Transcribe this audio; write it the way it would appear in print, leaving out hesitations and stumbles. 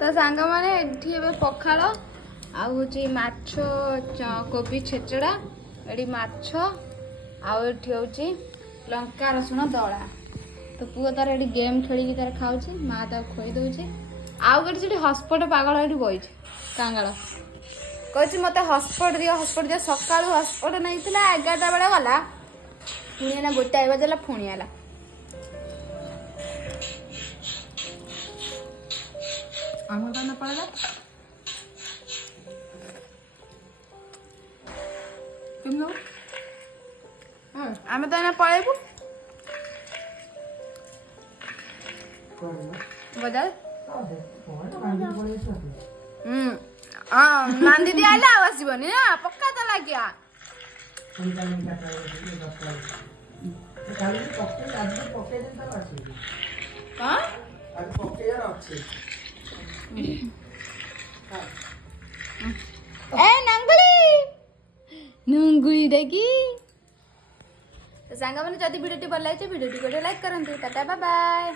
तो सांग माने एठी एबे पखाल आ होची माछ कोबी छेचड़ा एडी माछ आ एठी होची लंका रसुण दला तो पुओ तार एडी गेम खेली तार खाउची माँ ता खोई दउची आउ गटे सेठी हॉटस्पॉट पागल एठी बइछ कांगाल कहछि मते हॉटस्पॉट दियो सकाळु हॉटस्पॉट नैथिला 11टा बेला गला पुणी ना गोटाए बजेला पुणी आला आमर काना पड़ला तुम लो आमे तो ना पळेबु बदल मान दीदी आला आसीबनी ना पक्का तो लागिया नंगुली देखी तो सांगा मैंने जदि वीडियो भल लगे वीडियो को लाइक करंतु टाटा बाय बाय।